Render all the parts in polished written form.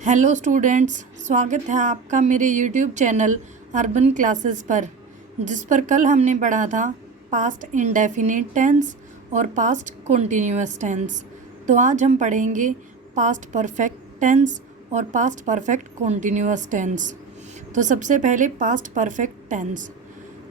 Hello students, स्वागत है आपका मेरे यूट्यूब चैनल अर्बन क्लासेस पर, जिस पर कल हमने पढ़ा था पास्ट इंडेफिनिट टेंस और पास्ट कंटिन्यूअस टेंस। तो आज हम पढ़ेंगे पास्ट परफेक्ट टेंस और पास्ट परफेक्ट कंटिन्यूअस टेंस। तो सबसे पहले पास्ट परफेक्ट टेंस।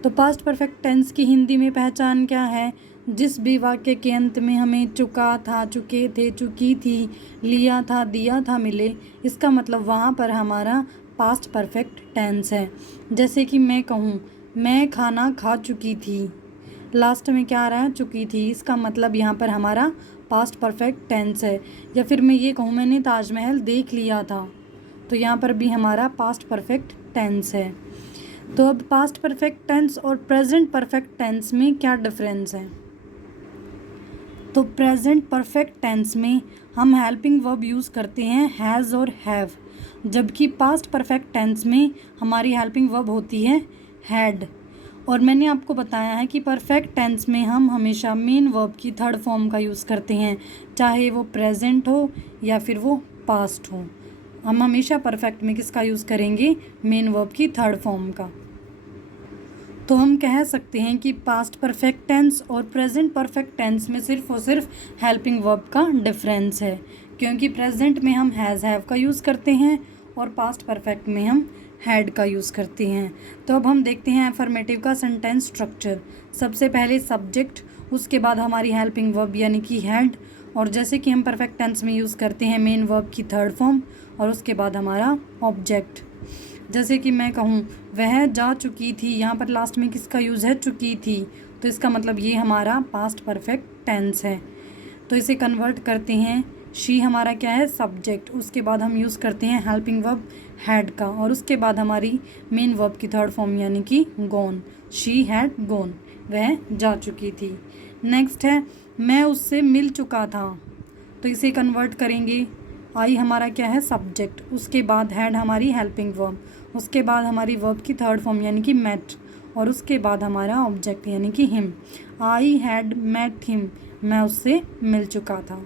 तो पास्ट परफेक्ट टेंस की हिंदी में पहचान क्या है? जिस भी वाक्य के अंत में हमें चुका था, चुके थे, चुकी थी, लिया था, दिया था मिले, इसका मतलब वहाँ पर हमारा पास्ट परफेक्ट टेंस है। जैसे कि मैं कहूँ मैं खाना खा चुकी थी, लास्ट में क्या आ रहा है? चुकी थी, इसका मतलब यहाँ पर हमारा पास्ट परफेक्ट टेंस है। या फिर मैं ये कहूँ मैंने ताजमहल देख लिया था, तो यहाँ पर भी हमारा पास्ट परफेक्ट टेंस है। तो अब पास्ट परफेक्ट टेंस और प्रेजेंट परफेक्ट टेंस में क्या डिफरेंस है? तो प्रेजेंट परफेक्ट टेंस में हम हेल्पिंग वर्ब यूज़ करते हैं हैज़ और हैव, जबकि पास्ट परफेक्ट टेंस में हमारी हेल्पिंग वर्ब होती है हैड। और मैंने आपको बताया है कि परफेक्ट टेंस में हम हमेशा मेन वर्ब की थर्ड फॉर्म का यूज़ करते हैं, चाहे वो प्रेजेंट हो या फिर वो पास्ट हो। हम हमेशा परफेक्ट में किसका यूज़ करेंगे? मेन वर्ब की थर्ड फॉर्म का। तो हम कह सकते हैं कि पास्ट परफेक्ट टेंस और प्रेजेंट परफेक्ट टेंस में सिर्फ और सिर्फ हेल्पिंग वर्ब का डिफरेंस है, क्योंकि प्रेजेंट में हम हैज़ हैव का यूज़ करते हैं और पास्ट परफेक्ट में हम हैड का यूज़ करते हैं। तो अब हम देखते हैं अफर्मेटिव का सेंटेंस स्ट्रक्चर। सबसे पहले सब्जेक्ट, उसके बाद हमारी हेल्पिंग वर्ब यानी कि हैड, और जैसे कि हम परफेक्ट टेंस में यूज़ करते हैं मेन वर्ब की थर्ड फॉर्म, और उसके बाद हमारा ऑब्जेक्ट। जैसे कि मैं कहूँ वह जा चुकी थी, यहाँ पर लास्ट में किसका यूज़ है? चुकी थी, तो इसका मतलब ये हमारा पास्ट परफेक्ट टेंस है। तो इसे कन्वर्ट करते हैं, शी हमारा क्या है? सब्जेक्ट, उसके बाद हम यूज़ करते हैं हेल्पिंग वर्ब हैड का, और उसके बाद हमारी मेन वर्ब की थर्ड फॉर्म यानी कि गॉन। शी हैड गॉन, वह जा चुकी थी। नेक्स्ट है मैं उससे मिल चुका था, तो इसे कन्वर्ट करेंगे, आई हमारा क्या है? सब्जेक्ट, उसके बाद हैड हमारी हेल्पिंग वर्ब, उसके बाद हमारी वर्ब की थर्ड फॉर्म यानी कि मेट, और उसके बाद हमारा ऑब्जेक्ट यानी कि him. I had met him, मैं उससे मिल चुका था।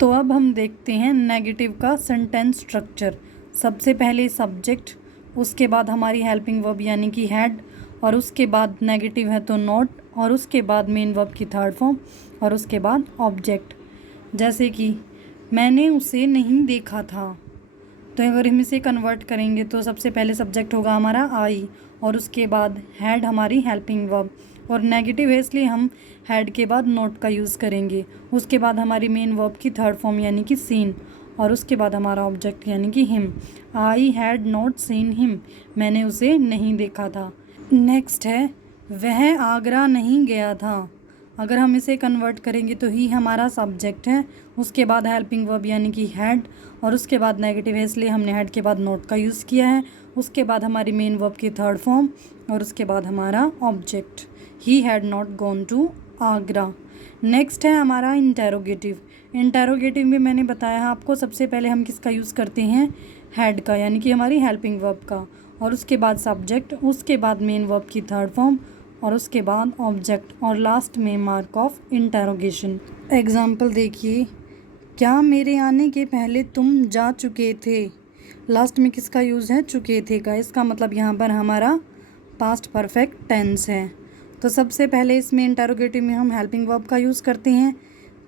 तो अब हम देखते हैं नेगेटिव का सेंटेंस स्ट्रक्चर। सबसे पहले सब्जेक्ट, उसके बाद हमारी हेल्पिंग वर्ब यानी कि हैड, और उसके बाद नेगेटिव है तो नॉट, और उसके बाद मेन वर्ब की थर्ड फॉर्म, और उसके बाद ऑब्जेक्ट। जैसे कि मैंने उसे नहीं देखा था, तो अगर हम इसे कन्वर्ट करेंगे तो सबसे पहले सब्जेक्ट होगा हमारा आई, और उसके बाद हैड हमारी हेल्पिंग वर्ब, और नेगेटिव है इसलिए हम हैड के बाद नोट का यूज़ करेंगे। उसके बाद हमारी मेन वर्ब की थर्ड फॉर्म यानी कि सीन, और उसके बाद हमारा ऑब्जेक्ट यानी कि him. I had not seen him, मैंने उसे नहीं देखा था। नेक्स्ट है वह आगरा नहीं गया था, अगर हम इसे कन्वर्ट करेंगे तो ही हमारा सब्जेक्ट है, उसके बाद हेल्पिंग वर्ब यानी कि हैड, और उसके बाद नेगेटिव है इसलिए हमने हैड के बाद नोट का यूज़ किया है। उसके बाद हमारी मेन वर्ब की थर्ड फॉर्म, और उसके बाद हमारा object, he had not gone to Agra. Next है हमारा इंटेरोगेटिव। इंटेरोगेटिव में मैंने बताया आपको सबसे पहले हम किसका यूज़ करते हैं? हैड का, यानी कि हमारी हेल्पिंग वर्ब का, और उसके बाद सब्जेक्ट, उसके बाद मेन वर्ब की थर्ड फॉर्म, और उसके बाद ऑब्जेक्ट, और लास्ट में मार्क ऑफ इंटेरोगेशन। एग्जाम्पल देखिए, क्या मेरे आने के पहले तुम जा चुके थे, लास्ट में किसका यूज़ है? चुके थे का, इसका मतलब यहाँ पर हमारा पास्ट परफेक्ट टेंस है। तो सबसे पहले इसमें इंटेरोगेटिव में हम हेल्पिंग वर्ब का यूज़ करते हैं,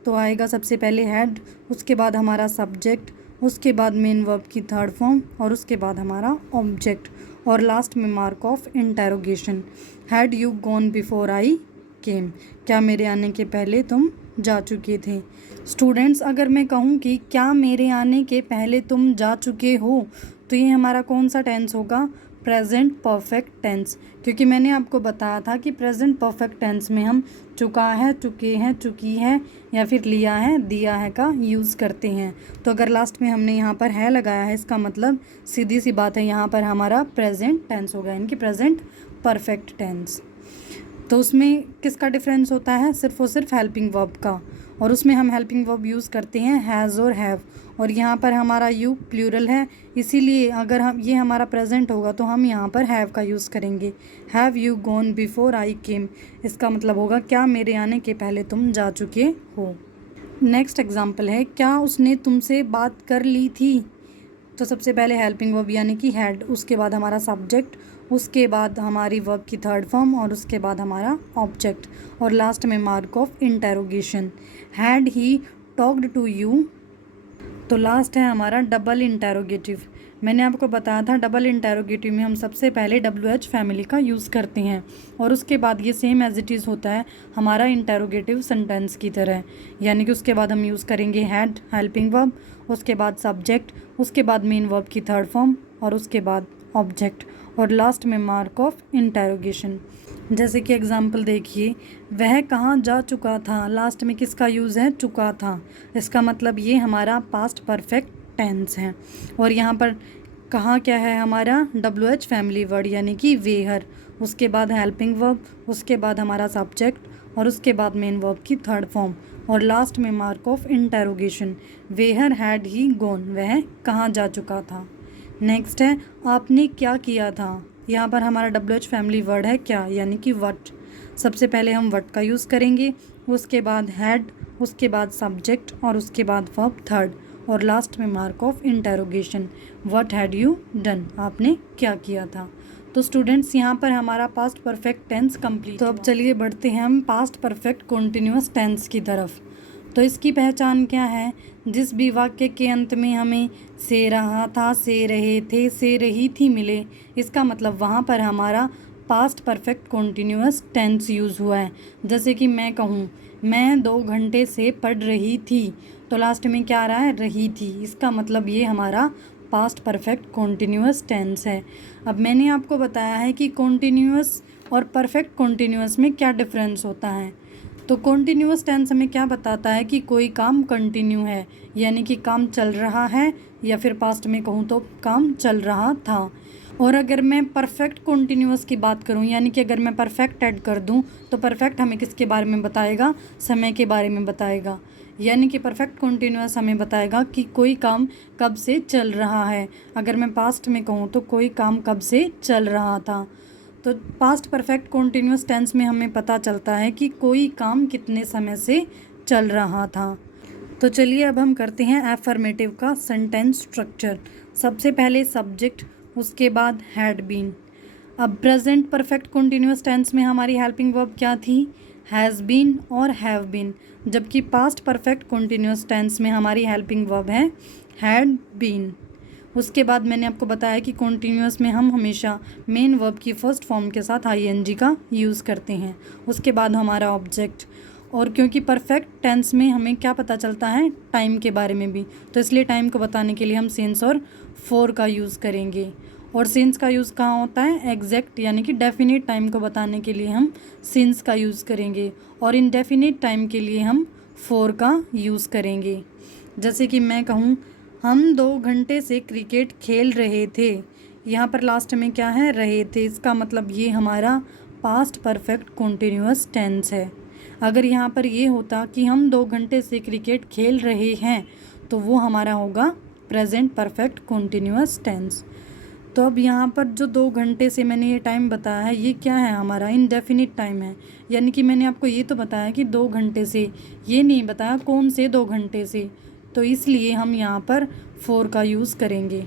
तो आएगा सबसे पहले हैड, उसके बाद हमारा सब्जेक्ट, उसके बाद मेन वर्ब की थर्ड फॉर्म, और उसके बाद हमारा ऑब्जेक्ट, और लास्ट में mark of interrogation. Had you gone before I came, क्या मेरे आने के पहले तुम जा चुके थे। स्टूडेंट्स, अगर मैं कहूँ कि क्या मेरे आने के पहले तुम जा चुके हो, तो ये हमारा कौन सा टेंस होगा? प्रेजेंट परफेक्ट टेंस, क्योंकि मैंने आपको बताया था कि प्रेजेंट परफेक्ट टेंस में हम चुका है, चुके हैं, चुकी है, या फिर लिया है, दिया है का यूज़ करते हैं। तो अगर लास्ट में हमने यहाँ पर है लगाया है, इसका मतलब सीधी सी बात है यहाँ पर हमारा प्रेजेंट टेंस होगा, यानी कि प्रेजेंट परफेक्ट टेंस। तो उसमें किसका डिफरेंस होता है? सिर्फ और सिर्फ हेल्पिंग वर्ब का, और उसमें हम हेल्पिंग वर्ब यूज़ करते हैं हैज़ और हैव, और यहाँ पर हमारा यू प्लूरल है, इसीलिए अगर हम ये हमारा प्रेजेंट होगा तो हम यहाँ पर हैव का यूज़ करेंगे। Have you gone before I came, इसका मतलब होगा क्या मेरे आने के पहले तुम जा चुके हो। नेक्स्ट एग्जाम्पल है क्या उसने तुमसे बात कर ली थी, तो सबसे पहले हेल्पिंग वर्ब यानी कि हैड, उसके बाद हमारा सब्जेक्ट, उसके बाद हमारी वर्ब की थर्ड फॉर्म और उसके बाद हमारा ऑब्जेक्ट और लास्ट में mark of interrogation. Had he talked to you, तो लास्ट है हमारा डबल इंटेरोगेटिव। मैंने आपको बताया था डबल इंटेरोगेटिव में हम सबसे पहले WH फैमिली का यूज़ करते हैं और उसके बाद ये सेम एज इट इज़ होता है हमारा इंटेरोगेटिव सेंटेंस की तरह, यानी कि उसके बाद हम यूज़ करेंगे हैड हेल्पिंग वर्ब, उसके बाद सब्जेक्ट, उसके बाद मेन वर्ब की थर्ड फॉर्म और उसके बाद ऑब्जेक्ट और लास्ट में मार्क ऑफ इंटेरोगेशन। जैसे कि एग्जाम्पल देखिए, वह कहाँ जा चुका था, लास्ट में किसका यूज़ है, चुका था। इसका मतलब ये हमारा पास्ट परफेक्ट टेंस है। और यहाँ पर कहाँ क्या है हमारा WH फैमिली वर्ड यानी कि वेहर, उसके बाद हेल्पिंग वर्ब, उसके बाद हमारा सब्जेक्ट और उसके बाद मेन वर्ब की थर्ड फॉर्म और लास्ट में mark of interrogation. वेहर had he gone, वह कहाँ जा चुका था। नेक्स्ट है आपने क्या किया था, यहाँ पर हमारा WH फैमिली वर्ड है क्या यानी कि वट। सबसे पहले हम वट का यूज़ करेंगे, उसके बाद हैड, उसके बाद सब्जेक्ट और उसके बाद वर्ब थर्ड और लास्ट में mark of interrogation. What had you done, आपने क्या किया था। तो स्टूडेंट्स यहाँ पर हमारा पास्ट परफेक्ट टेंस कंप्लीट। तो अब चलिए बढ़ते हैं हम पास्ट परफेक्ट कॉन्टिन्यूअस टेंस की तरफ। तो इसकी पहचान क्या है, जिस भी वाक्य के अंत में हमें से रहा था, से रहे थे, से रही थी मिले, इसका मतलब वहाँ पर हमारा past perfect continuous tense use हुआ है। जैसे कि मैं कहूँ मैं 2 घंटे से पढ़ रही थी, तो लास्ट में क्या आ रहा है, रही थी, इसका मतलब ये हमारा पास्ट परफेक्ट कॉन्टिन्यूअस टेंस है। अब मैंने आपको बताया है कि कॉन्टिन्यूअस और परफेक्ट कॉन्टिन्यूअस में क्या डिफरेंस होता है। तो कॉन्टिन्यूअस टेंस हमें क्या बताता है कि कोई काम कंटिन्यू है, यानी कि काम चल रहा है, या फिर पास्ट में कहूँ तो काम चल रहा था। और अगर मैं परफेक्ट कॉन्टिन्यूअस की बात करूँ, यानी कि अगर मैं परफेक्ट ऐड कर दूँ, तो परफेक्ट हमें किसके बारे में बताएगा, समय के बारे में बताएगा। यानी कि परफेक्ट कॉन्टिन्यूअस हमें बताएगा कि कोई काम कब से चल रहा है। अगर मैं पास्ट में कहूँ तो कोई काम कब से चल रहा था। तो पास्ट परफेक्ट कॉन्टिन्यूअस टेंस में हमें पता चलता है कि कोई काम कितने समय से चल रहा था। तो चलिए अब हम करते हैं एफर्मेटिव का सेंटेंस स्ट्रक्चर। सबसे पहले सब्जेक्ट, उसके बाद हैड बीन। अब प्रेजेंट परफेक्ट कॉन्टिन्यूअस टेंस में हमारी हेल्पिंग वर्ब क्या थी, हैज़ बीन और हैव बीन, जबकि पास्ट परफेक्ट कॉन्टिन्यूअस टेंस में हमारी हेल्पिंग वर्ब है हैड बीन। उसके बाद मैंने आपको बताया कि कॉन्टिन्यूअस में हम हमेशा मेन वर्ब की फर्स्ट फॉर्म के साथ ING का यूज़ करते हैं। उसके बाद हमारा ऑब्जेक्ट, और क्योंकि परफेक्ट टेंस में हमें क्या पता चलता है, टाइम के बारे में भी, तो इसलिए टाइम को बताने के लिए हम सिंस और फॉर का यूज़ करेंगे। और सिंस का यूज़ कहाँ होता है, एग्जैक्ट यानी कि डेफिनेट टाइम को बताने के लिए हम सिंस का यूज़ करेंगे और इनडेफिनेट टाइम के लिए हम फॉर का यूज़ करेंगे। जैसे कि मैं कहूँ हम 2 घंटे से क्रिकेट खेल रहे थे, यहाँ पर लास्ट में क्या है, रहे थे, इसका मतलब ये हमारा पास्ट परफेक्ट कॉन्टिन्यूअस टेंस है। अगर यहाँ पर ये होता कि हम 2 घंटे से क्रिकेट खेल रहे हैं, तो वो हमारा होगा प्रेजेंट परफेक्ट कॉन्टिन्यूअस टेंस। तो अब यहाँ पर जो 2 घंटे से मैंने ये टाइम बताया है, ये क्या है, हमारा इनडेफिनिट टाइम है। यानी कि मैंने आपको ये तो बताया कि 2 घंटे से, ये नहीं बताया कौन से 2 घंटे से, तो इसलिए हम यहाँ पर फॉर का यूज़ करेंगे।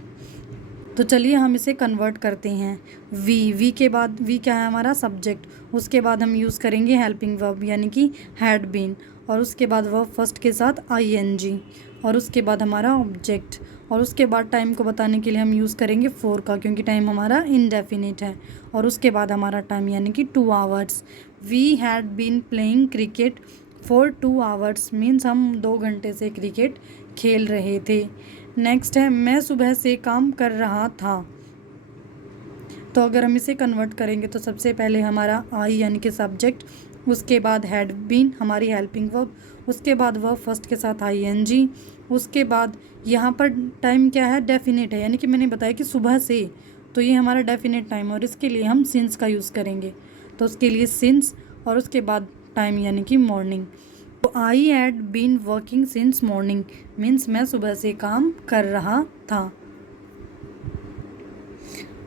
तो चलिए हम इसे कन्वर्ट करते हैं। वी के बाद, वी क्या है हमारा सब्जेक्ट, उसके बाद हम यूज़ करेंगे हेल्पिंग वर्ब यानी कि हैड बीन, और उसके बाद वर्ब फर्स्ट के साथ ING, और उसके बाद हमारा ऑब्जेक्ट, और उसके बाद टाइम को बताने के लिए हम यूज़ करेंगे फॉर का, क्योंकि टाइम हमारा इनडेफिनिट है, और उसके बाद हमारा टाइम यानी कि 2 hours. We had been playing cricket for 2 hours, means हम 2 घंटे से क्रिकेट खेल रहे थे। नेक्स्ट है मैं सुबह से काम कर रहा था। तो अगर हम इसे कन्वर्ट करेंगे तो सबसे पहले हमारा आई यानी कि सब्जेक्ट, उसके बाद हैड बीन हमारी हेल्पिंग वर्ब, उसके बाद वर्ब फर्स्ट के साथ ING, उसके बाद यहाँ पर टाइम क्या है, डेफिनेट है, यानी कि मैंने बताया कि सुबह से, तो ये हमारा डेफिनेट टाइम, और इसके लिए हम सिंस का यूज़ करेंगे, तो उसके लिए सिंस, और उसके बाद टाइम यानी कि मॉर्निंग। तो I had been working since morning, means मैं सुबह से काम कर रहा था।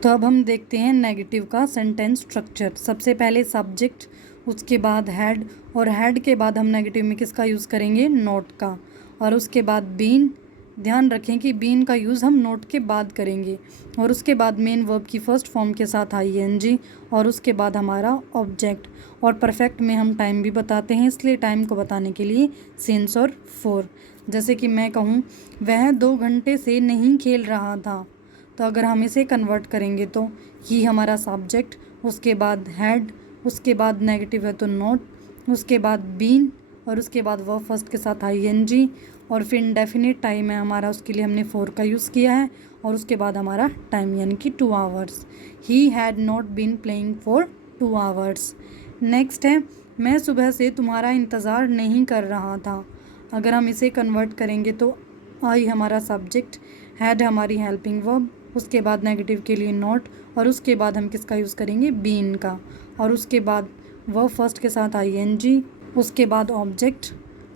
तो अब हम देखते हैं नेगेटिव का सेंटेंस स्ट्रक्चर। सबसे पहले सब्जेक्ट, उसके बाद हैड, और हैड के बाद हम नेगेटिव में किसका यूज़ करेंगे, नॉट का, और उसके बाद बीन, ध्यान रखें कि बीन का यूज़ हम नोट के बाद करेंगे और उसके बाद मेन वर्ब की फर्स्ट फॉर्म के साथ आईएनजी और उसके बाद हमारा ऑब्जेक्ट। और परफेक्ट में हम टाइम भी बताते हैं, इसलिए टाइम को बताने के लिए सिंस और फॉर। जैसे कि मैं कहूँ वह 2 घंटे से नहीं खेल रहा था, तो अगर हम इसे कन्वर्ट करेंगे तो ही हमारा सब्जेक्ट, उसके बाद हैड, उसके बाद नेगेटिव है तो नॉट, उसके बाद बीन और उसके बाद वर्ब फर्स्ट के साथ आईएनजी और फिर इंडेफिनिट टाइम है हमारा, उसके लिए हमने फॉर का यूज़ किया है और उसके बाद हमारा टाइम यानी कि 2 hours. He had not been playing for 2 hours. Next है मैं सुबह से तुम्हारा इंतज़ार नहीं कर रहा था। अगर हम इसे कन्वर्ट करेंगे तो आई हमारा सब्जेक्ट, हैड हमारी हेल्पिंग वर्ब, उसके बाद नेगेटिव के लिए नॉट और उसके बाद हम किसका यूज़ करेंगे बीन का और उसके बाद वर्ब फर्स्ट के साथ आईएनजी, उसके बाद ऑब्जेक्ट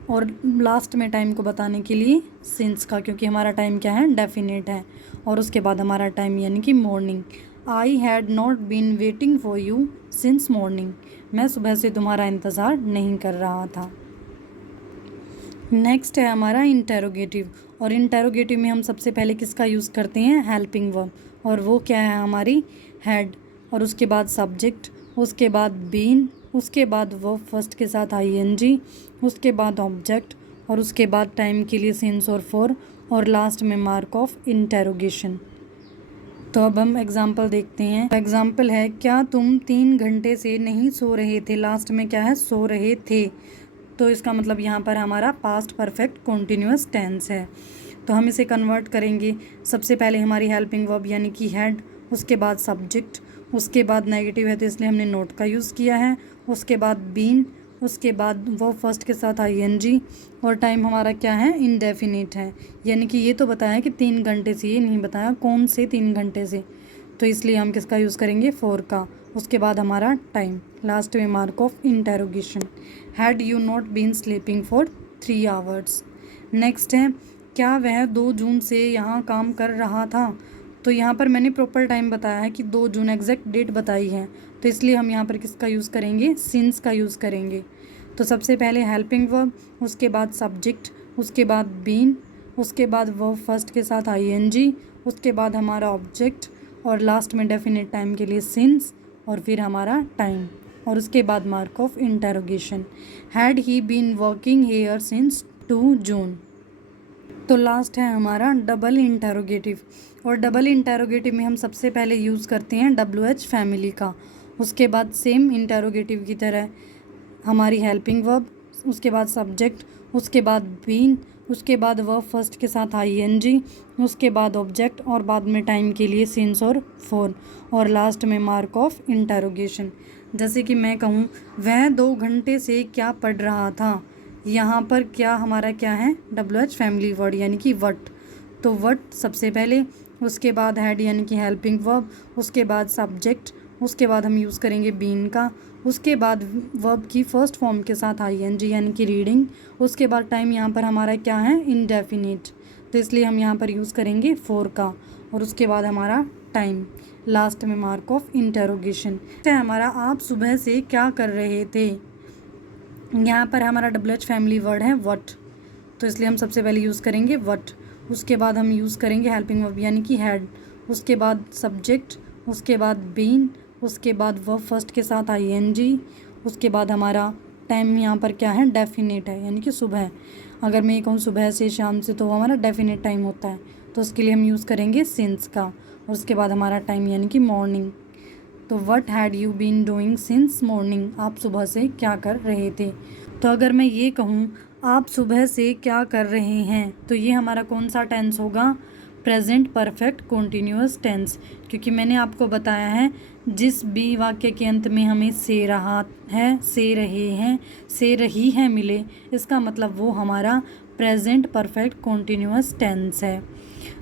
और लास्ट में टाइम को बताने के लिए सिंस का, क्योंकि हमारा टाइम क्या है डेफिनेट है और उसके बाद हमारा टाइम यानी कि morning. I had not been waiting for you since morning. मैं सुबह से तुम्हारा इंतज़ार नहीं कर रहा था। नेक्स्ट है हमारा इंटेरोगेटिव और इंटेरोगेटिव में हम सबसे पहले किसका यूज़ करते हैं हेल्पिंग वर्ब और वो क्या है हमारी हैड और उसके बाद सब्जेक्ट, उसके बाद बीन, उसके बाद वर्ब फर्स्ट के साथ आईएनजी, उसके बाद ऑब्जेक्ट और उसके बाद टाइम के लिए सिंस और फॉर और लास्ट में मार्क ऑफ इंटेरोगेशन। तो अब हम एग्जाम्पल देखते हैं। एग्जाम्पल है क्या तुम 3 घंटे से नहीं सो रहे थे। लास्ट में क्या है सो रहे थे, तो इसका मतलब यहाँ पर हमारा पास्ट परफेक्ट कॉन्टिन्यूअस टेंस है। तो हम इसे कन्वर्ट करेंगे। सबसे पहले हमारी हेल्पिंग वर्ब यानी कि हैड, उसके बाद सब्जेक्ट, उसके बाद नेगेटिव है तो इसलिए हमने नोट का यूज़ किया है, उसके बाद बीन, उसके बाद वर्ब फर्स्ट के साथ आईएनजी और टाइम हमारा क्या है इनडेफिनिट है, यानी कि ये तो बताया कि 3 घंटे से, ये नहीं बताया कौन से 3 घंटे से, तो इसलिए हम किसका यूज़ करेंगे फॉर का। उसके बाद हमारा टाइम, लास्ट में mark of interrogation. Had you not been sleeping for 3 hours. Next है क्या वह 2 जून से यहाँ काम कर रहा था। तो यहाँ पर मैंने प्रॉपर टाइम बताया है कि 2 जून एग्जैक्ट डेट बताई है, तो इसलिए हम यहाँ पर किसका यूज़ करेंगे सिंस का यूज़ करेंगे। तो सबसे पहले हेल्पिंग वर्ब, उसके बाद सब्जेक्ट, उसके बाद बीन, उसके बाद वर्ब फर्स्ट के साथ आईएनजी, उसके बाद हमारा ऑब्जेक्ट और लास्ट में डेफिनेट टाइम के लिए सिंस और फिर हमारा टाइम और उसके बाद mark of interrogation. Had he been working here since 2 June. तो लास्ट है हमारा डबल इंटेरोगेटिव और डबल इंटेरोगेटिव में हम सबसे पहले यूज़ करते हैं WH फैमिली का, उसके बाद सेम इंटेरोगेटिव की तरह हमारी हेल्पिंग वर्ब, उसके बाद सब्जेक्ट, उसके बाद बीन, उसके बाद वर्ब फर्स्ट के साथ आईएनजी, उसके बाद ऑब्जेक्ट और बाद में टाइम के लिए सिंस और फॉर और लास्ट में मार्क ऑफ इंटेरोगेशन। जैसे कि मैं कहूँ वह 2 घंटे से क्या पढ़ रहा था। यहाँ पर क्या हमारा क्या है WH फैमिली वर्ड यानी कि वट, तो वट सबसे पहले, उसके बाद हैड यानी कि हेल्पिंग वर्ब, उसके बाद सब्जेक्ट, उसके बाद हम यूज़ करेंगे बीन का, उसके बाद वर्ब की फर्स्ट फॉर्म के साथ आईएनजी यानी कि रीडिंग, उसके बाद टाइम यहाँ पर हमारा क्या है इनडेफिनिट, तो इसलिए हम यहाँ पर यूज़ करेंगे फॉर का और उसके बाद हमारा टाइम, लास्ट में मार्क ऑफ इंटेरोगेशन है हमारा आप सुबह से क्या कर रहे थे। यहाँ पर हमारा WH फैमिली वर्ड है वट, तो इसलिए हम सबसे पहले यूज़ करेंगे वट, उसके बाद हम यूज़ करेंगे हेल्पिंग वर्ब यानी कि हैड, उसके बाद सब्जेक्ट, उसके बाद बीन, उसके बाद वर्ब फर्स्ट के साथ आईएनजी, उसके बाद हमारा टाइम यहाँ पर क्या है डेफिनेट है यानी कि सुबह। अगर मैं ये कहूँ सुबह से शाम से तो वो हमारा डेफिनेट टाइम होता है, तो उसके लिए हम यूज़ करेंगे सिंस का और उसके बाद हमारा टाइम यानी कि मॉर्निंग। तो what had you been doing since morning, आप सुबह से क्या कर रहे थे। तो अगर मैं ये कहूँ आप सुबह से क्या कर रहे हैं, तो ये हमारा कौन सा टेंस होगा प्रेजेंट परफेक्ट कॉन्टीन्यूअस टेंस, क्योंकि मैंने आपको बताया है जिस भी वाक्य के अंत में हमें से रहा है, से रहे हैं, से रही है मिले, इसका मतलब वो हमारा प्रेजेंट परफेक्ट कॉन्टीन्यूअस टेंस है।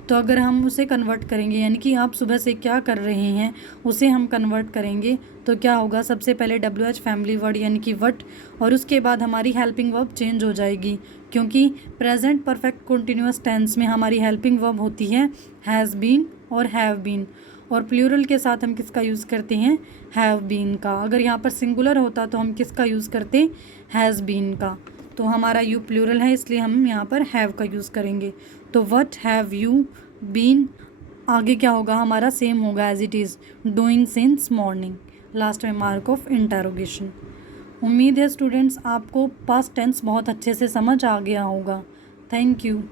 तो अगर हम उसे कन्वर्ट करेंगे यानी कि आप सुबह से क्या कर रहे हैं उसे हम कन्वर्ट करेंगे तो क्या होगा, सबसे पहले WH फैमिली वर्ड यानी कि वट और उसके बाद हमारी हेल्पिंग वर्ब चेंज हो जाएगी, क्योंकि प्रेजेंट परफेक्ट कॉन्टीन्यूअस टेंस में हमारी हेल्पिंग वर्ब होती है हैज़ बीन और हैव बीन और प्लूरल के साथ हम किसका यूज़ करते हैं हैव बीन का। अगर यहाँ पर सिंगुलर होता तो हम किसका यूज़ करते हैज़ बीन का, तो हमारा यू प्लूरल है इसलिए हम यहाँ पर हैव का यूज़ करेंगे। तो व्हाट हैव यू बीन, आगे क्या होगा हमारा, सेम होगा as it is, doing since morning, last में मार्क ऑफ इंटरोगेशन। उम्मीद है स्टूडेंट्स आपको पास्ट टेंस बहुत अच्छे से समझ आ गया होगा। Thank you.